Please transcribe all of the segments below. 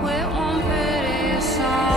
With one pretty song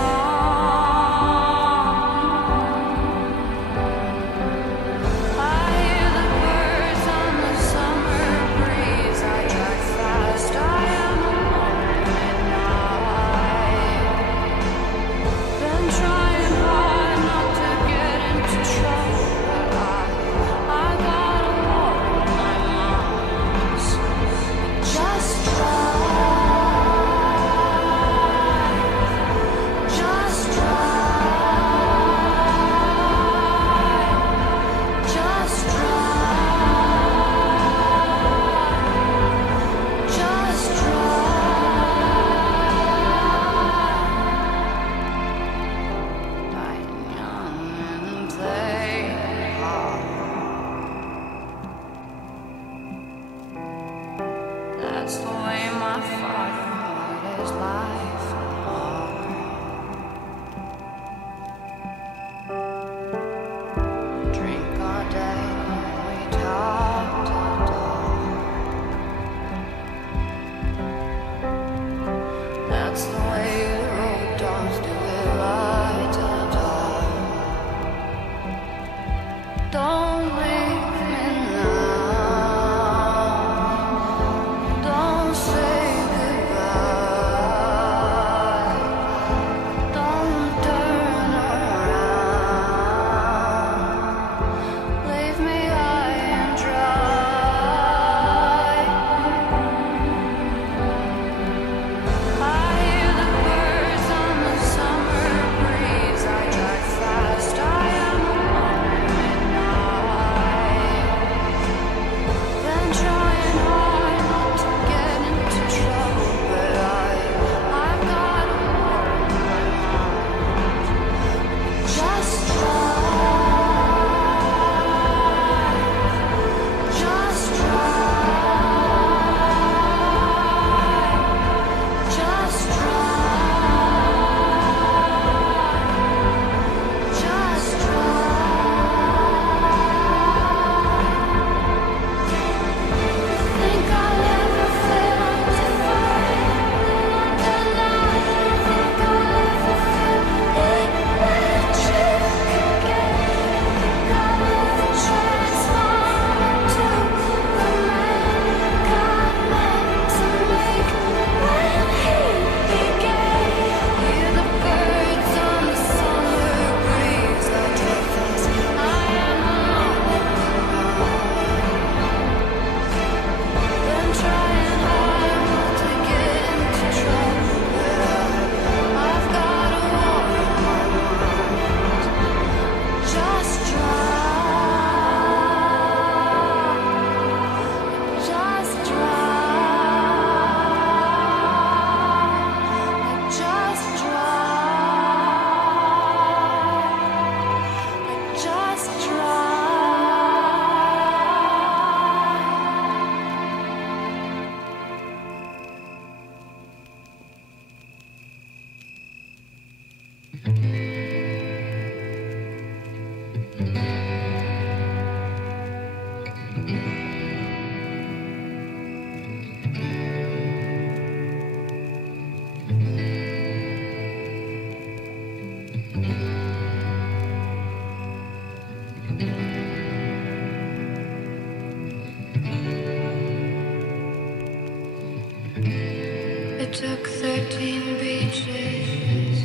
took 13 beaches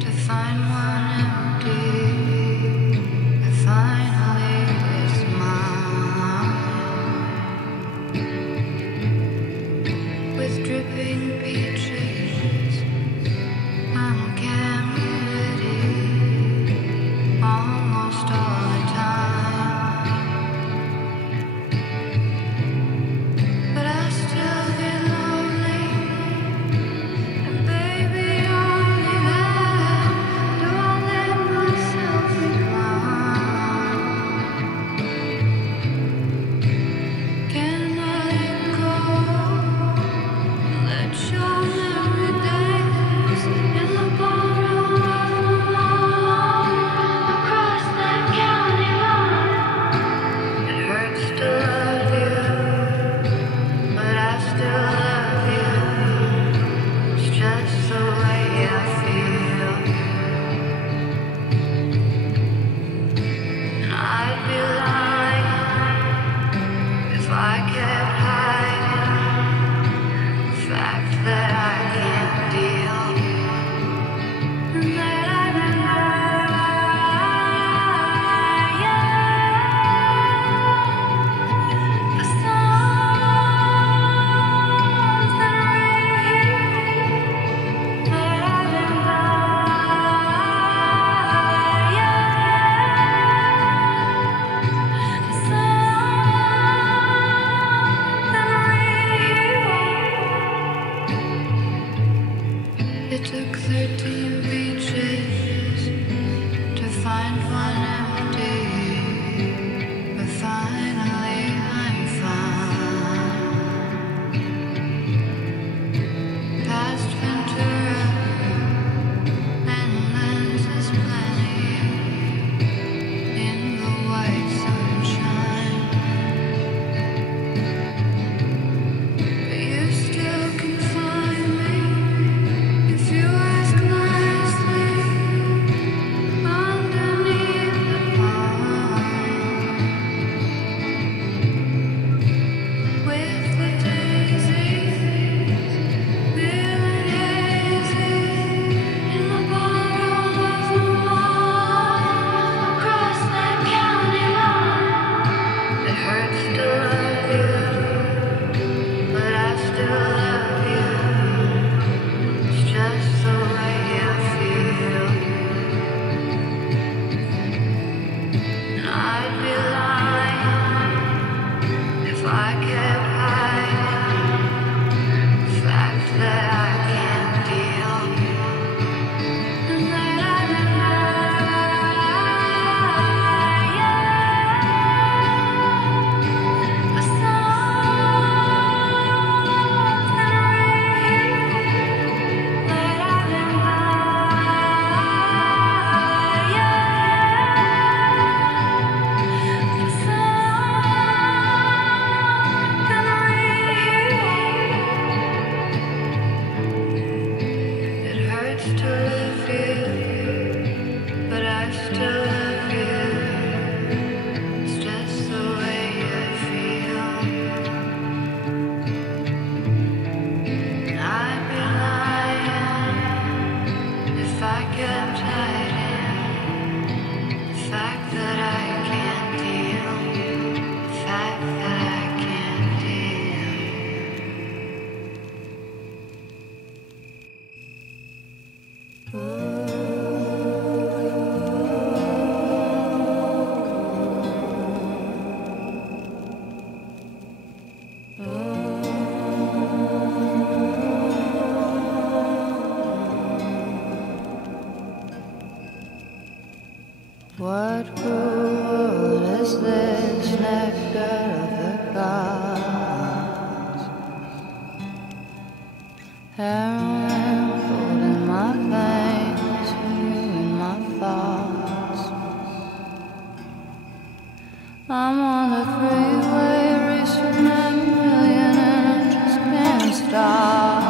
to find one empty, but finally it's mine. With dripping beaches, I'm camera ready almost all the time. It took 13 beaches to find one empty, but finally I'm found. What cruel is this nectar of the gods? Heroin cold in my veins, you in my thoughts. I'm on the freeway, racing a million, and I just can't stop.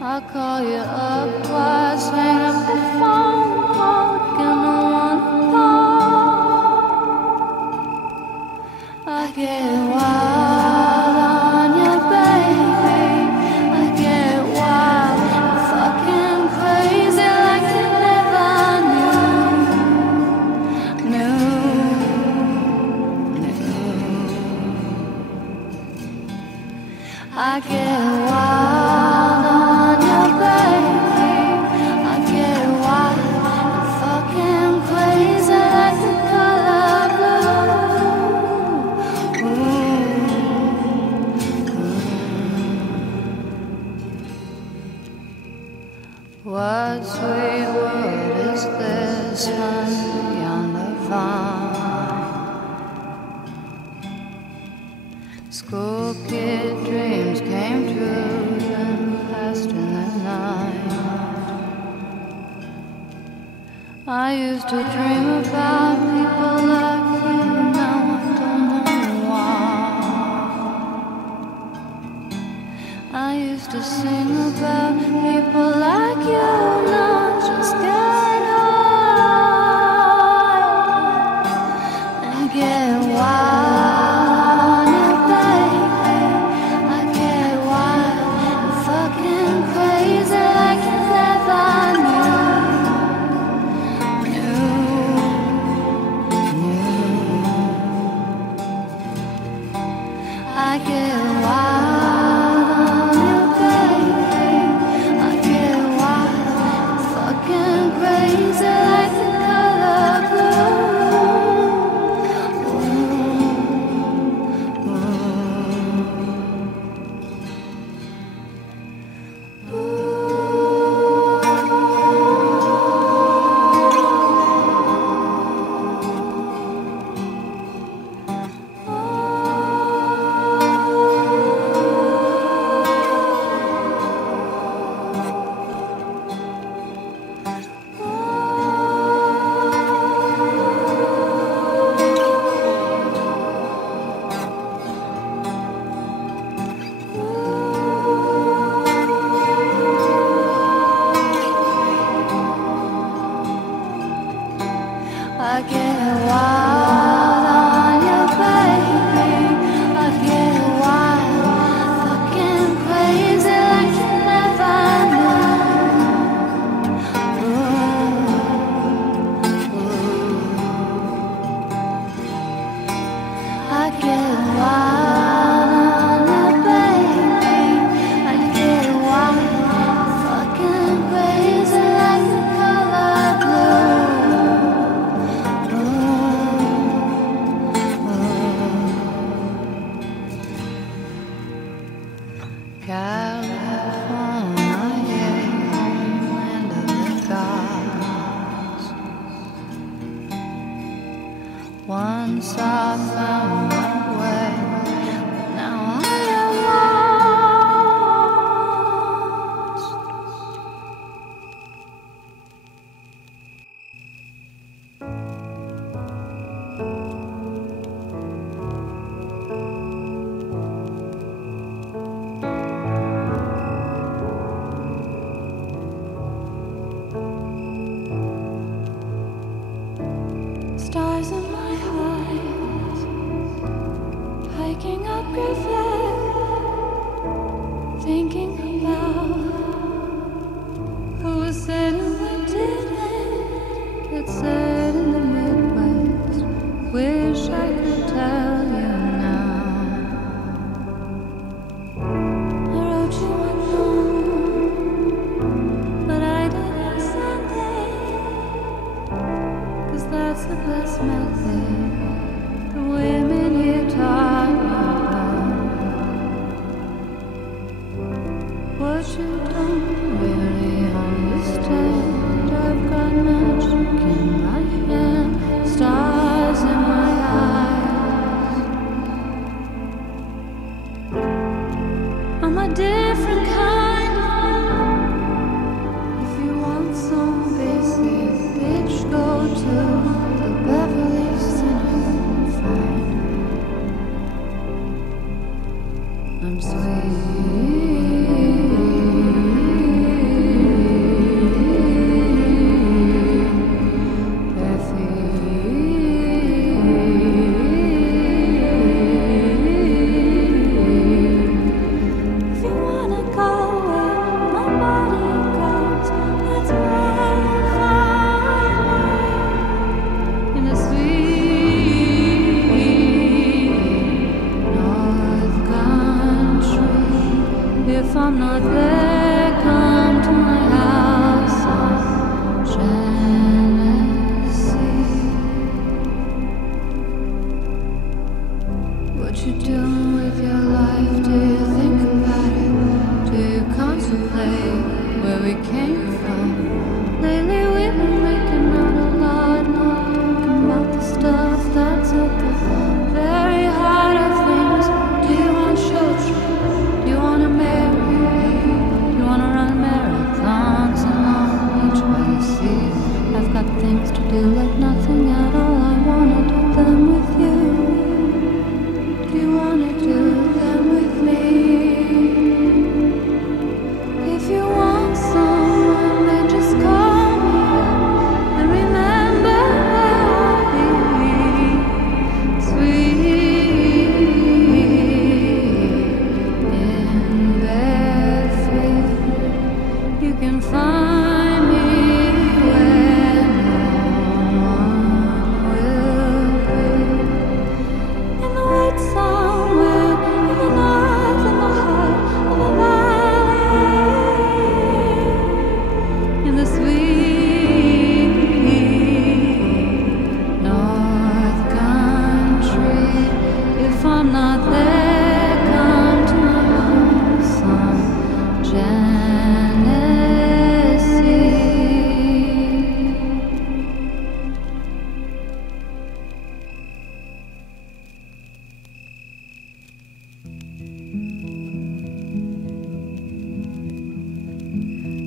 I call you up twice, hang up the phone, call again, no one to talk. I get wild on you, baby. I get wild and fucking crazy like you never knew. I get wild on you, baby. I get wild and fucking crazy like the color blue. What sweet world is this beyond the vine? School kid dreams came true, then passed in the night. I used to dream about people like you, now I don't know why. I used to sing about people like you, now I just get high and get wild. I get wild and fucking crazy like you never knew. I get wild on you, baby. I get wild and fucking crazy like the color blue. I get wild on you, baby. I get wild, fucking crazy like you never knew. I get wild on you, baby. I get wild, fucking crazy like the color blue. California, land of the gods. Once I found my way, but now I am lost. Stars in my eyes, I'm a different kind of blue. If you want some basic, bitch, go to the Beverly's and find. I'm sweet. If I'm not there, come to my house on Genesee. What you doing with your life? Do you think about it? Do you contemplate where we came from? Lately we've been making out a lot, not talking about the stuff that's at the very heart of things. Do you want children? Do you want to marry? I've got things to do like nothing at all. I wanna do them with you. Do you wanna do them with me? If you want someone, then just call me and remember where I'll be. Sweet in Bedford, you can find me. I'm not there, come to my house on Genesee.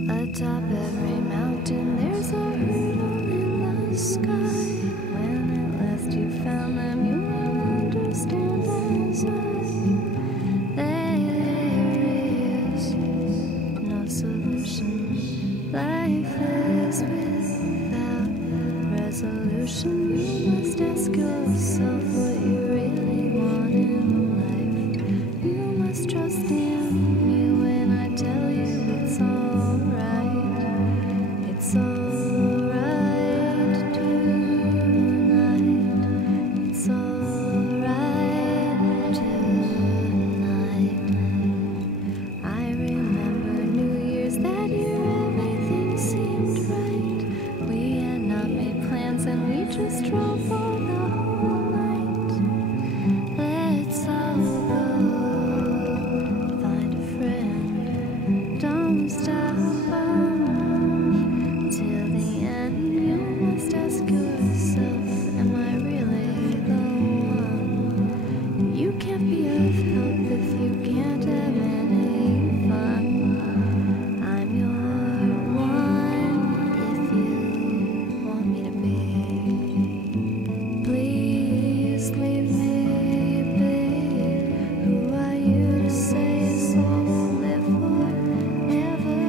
Atop every mountain, there's a hurdle in the sky. When at last you found them, you will understand as there is no solution. Life is without resolution. You must ask yourself what you really want in life. You must trust in me when I tell you it's alright. It's alright tonight. It's alright tonight. I remember New Year's that year, everything seemed right. We had not made plans and we just drove for the whole night. Let's all go find a friend. Don't stop till the end. You must ask yourself, am I really the one? You can't be of help if you can't have any fun. I'm your one if you want me to be. Please leave me be. Who are you to say so won't live forever?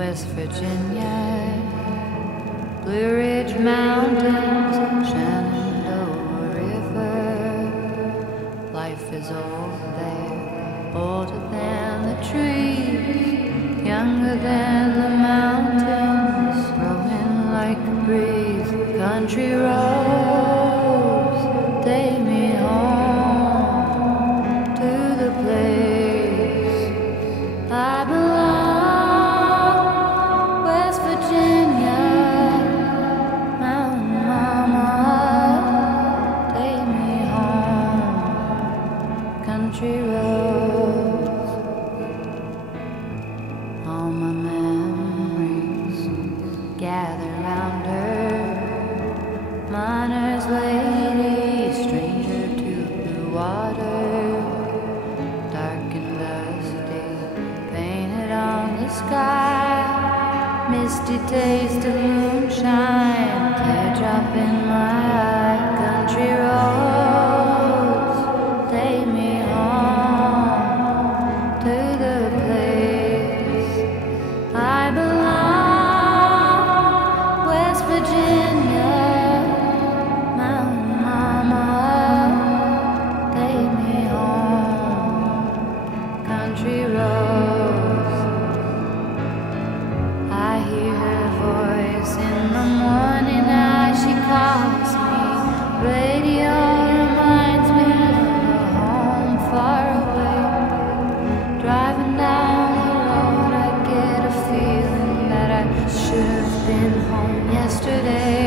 West Virginia, Blue Ridge Mountains, Shenandoah River. Life is old there, older than the trees, younger than the mountains, growing like a breeze. Country roads take me home to the place I belong. West Virginia, Mountain Mama, take me home. Country roads, all my memories gather round her. Miner's lady, stranger to blue water, dark and dusty, painted on the sky. Misty taste of moonshine, teardrop in my eye. Country roads take me home to the place I belong. West Virginia, Mountain Mama, take me home. Country roads, I hear her voice in the morning as she calls me. Radio reminds me of a home far away. Driving down the road, I get a feeling that I should have been home yesterday.